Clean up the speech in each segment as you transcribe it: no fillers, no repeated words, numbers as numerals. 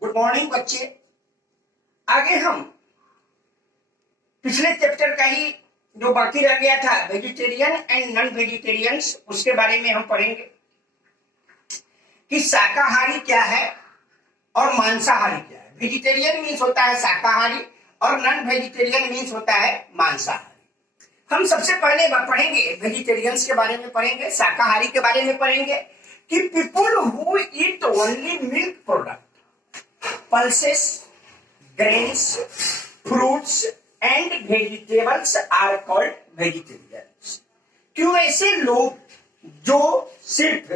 Good morning बच्चे। आगे हम पिछले चैप्टर का ही जो बाकी रह गया था वेजिटेरियन एंड नॉन वेजिटेरियंस, उसके बारे में हम पढ़ेंगे कि शाकाहारी क्या है और मांसाहारी क्या है। वेजिटेरियन मीन्स होता है शाकाहारी और नॉन वेजिटेरियन मीन्स होता है मांसाहारी। हम सबसे पहले पढ़ेंगे वेजिटेरियंस के बारे में, पढ़ेंगे शाकाहारी के बारे में, पढ़ेंगे कि people who eat only milk product, pulses, grains, fruits and vegetables are called vegetarians। क्यों ऐसे लोग जो सिर्फ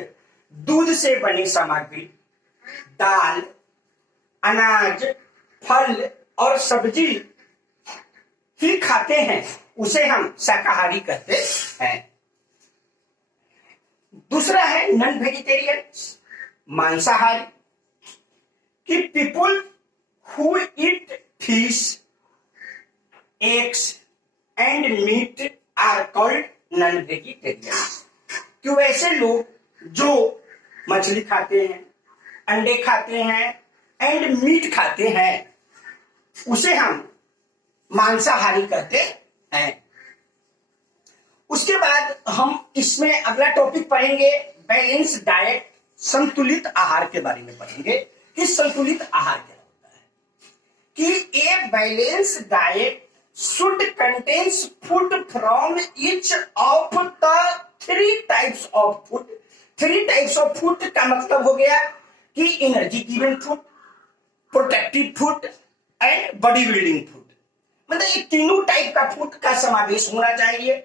दूध से बनी सामग्री, दाल, अनाज, फल और सब्जी ही खाते हैं, उसे हम शाकाहारी कहते हैं। दूसरा है नॉन वेजिटेरियन, मांसाहारी, कि people who eat fish, eggs and meat are called non vegetarians. क्यों ऐसे लोग जो मछली खाते हैं, अंडे खाते हैं एंड मीट खाते हैं, उसे हम मांसाहारी कहते हैं। उसके बाद हम इसमें अगला टॉपिक पढ़ेंगे बैलेंस डाइट, संतुलित आहार के बारे में पढ़ेंगे कि संतुलित आहार क्या होता है। कि a balance diet should contains food from each of the three types of food. Three types of food का मतलब हो गया कि energy giving food, protective food and body building food. मतलब ये तीनों टाइप का फूड का समावेश होना चाहिए।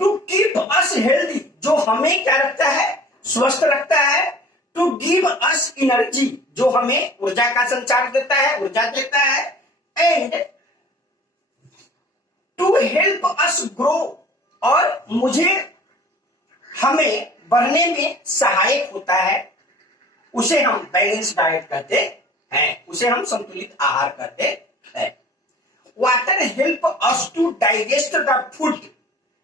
टू कीप अस हेल्दी, जो हमें क्या रखता है, स्वस्थ रखता है। टू गिव अस एनर्जी, जो हमें ऊर्जा का संचार देता है, ऊर्जा देता है। And to help us grow, और हमें बढ़ने में सहायक होता है, उसे हम बैलेंस डाइट कहते हैं, उसे हम संतुलित आहार कहते हैं। Water help us to digest the food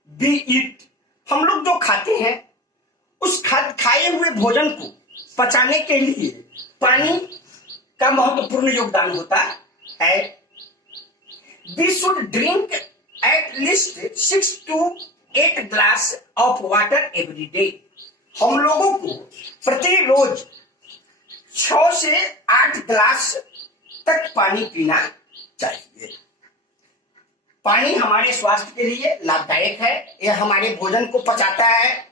we eat, हम लोग जो खाते हैं उस खाए हुए भोजन को पचाने के लिए पानी का महत्वपूर्ण योगदान होता है। We should drink at least 6 to 8 glass of water every day, हम लोगों को प्रति रोज 6 से 8 ग्लास तक पानी पीना चाहिए। पानी हमारे स्वास्थ्य के लिए लाभदायक है, यह हमारे भोजन को पचाता है,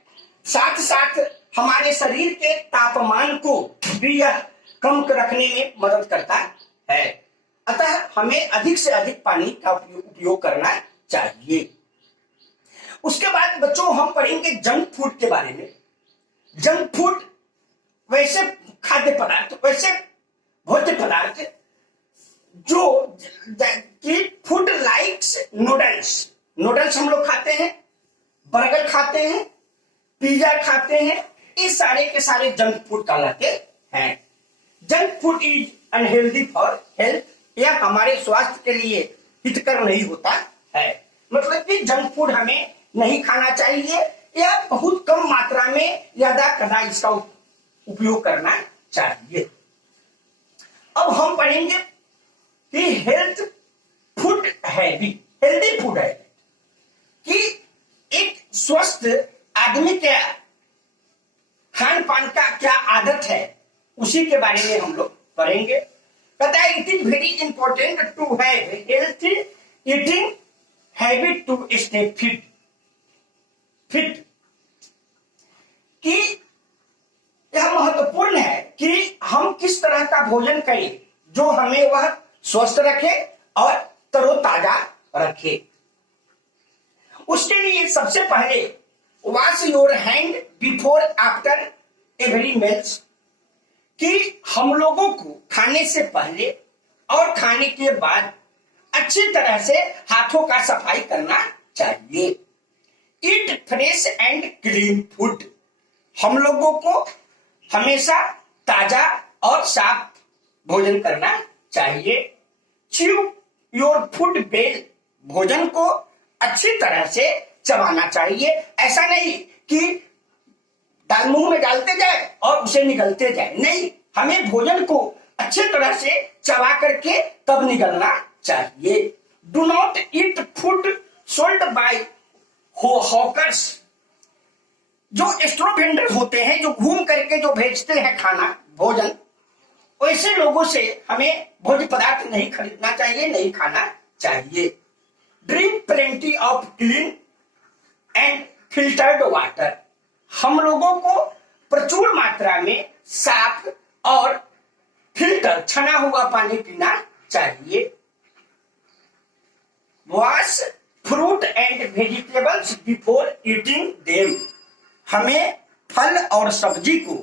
साथ साथ हमारे शरीर के तापमान को भी यह कम रखने में मदद करता है। अतः हमें अधिक से अधिक पानी का उपयोग करना चाहिए। उसके बाद बच्चों हम पढ़ेंगे जंक फूड के बारे में। जंक फूड वैसे खाद्य पदार्थ, वैसे भोज्य पदार्थ जो कि फूड लाइक्स नूडल्स हम लोग खाते हैं, बर्गर खाते हैं, पिज्जा खाते हैं, ये सारे के सारे जंक फूड कहलाते हैं। Junk food is unhealthy for health, यह हमारे स्वास्थ्य के लिए हितकर नहीं होता है। मतलब कि जंक फूड हमें नहीं खाना चाहिए, यह बहुत कम मात्रा में यदा कदा इसका उपयोग करना चाहिए। अब हम पढ़ेंगे कि हेल्दी फूड हैबिट, कि एक स्वस्थ आदमी के खान पान का क्या आदत है, उसी के बारे में हम लोग पढ़ेंगे। कहता है it is very important to have healthy eating habit to stay fit, कि यह महत्वपूर्ण है कि हम किस तरह का भोजन करें जो हमें वह स्वस्थ रखे और तरोताजा रखे। उसके लिए सबसे पहले wash your hand before after every meals, कि हम लोगों को खाने से पहले और खाने के बाद अच्छी तरह से हाथों का सफाई करना चाहिए। ईट फ्रेश एंड क्लीन फूड, हम लोगों को हमेशा ताजा और साफ भोजन करना चाहिए। च्यू योर फूड वेल, भोजन को अच्छी तरह से चबाना चाहिए। ऐसा नहीं कि दाल मुंह में डालते जाए और उसे निगलते जाए, नहीं, हमें भोजन को अच्छे तरह से चबा करके तब निगलना चाहिए। Do not eat food sold by hawkers. जो स्ट्रो वेंडर होते हैं, जो घूम करके जो भेजते हैं खाना भोजन, ऐसे लोगों से हमें भोज्य पदार्थ नहीं खरीदना चाहिए, नहीं खाना चाहिए। Drink plenty of clean and filtered water. हम लोगों को प्रचुर मात्रा में साफ और फिल्टर छना हुआ पानी पीना चाहिए। Wash fruit and vegetables before eating them. हमें फल और सब्जी को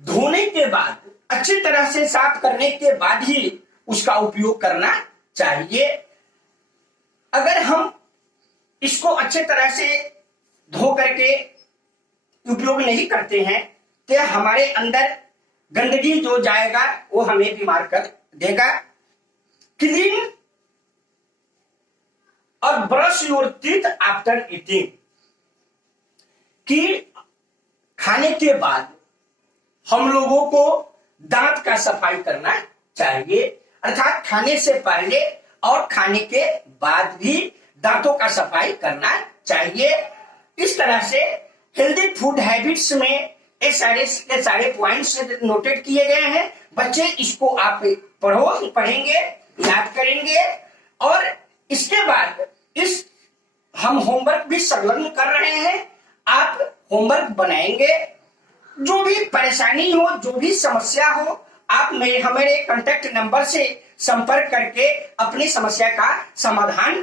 धोने के बाद, अच्छी तरह से साफ करने के बाद ही उसका उपयोग करना चाहिए। अगर हम इसको अच्छे तरह से धो करके उपयोग नहीं करते हैं तो हमारे अंदर गंदगी जो जाएगा वो हमें बीमार कर देगा। क्लीन और brush your teeth after eating. कि खाने के बाद हम लोगों को दांत का सफाई करना चाहिए, अर्थात खाने से पहले और खाने के बाद भी दांतों का सफाई करना चाहिए। इस तरह से हेल्दी फूड हैबिट्स में ये सारे पॉइंट्स नोटेड किए गए हैं। बच्चे इसको आप पढ़ेंगे, याद करेंगे और इसके बाद हम होमवर्क भी संलग्न कर रहे हैं। आप होमवर्क बनाएंगे। जो भी परेशानी हो, जो भी समस्या हो, आप हमारे कांटेक्ट नंबर से संपर्क करके अपनी समस्या का समाधान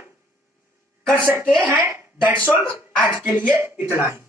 कर सकते हैं। दैट्स ऑल, आज के लिए इतना ही।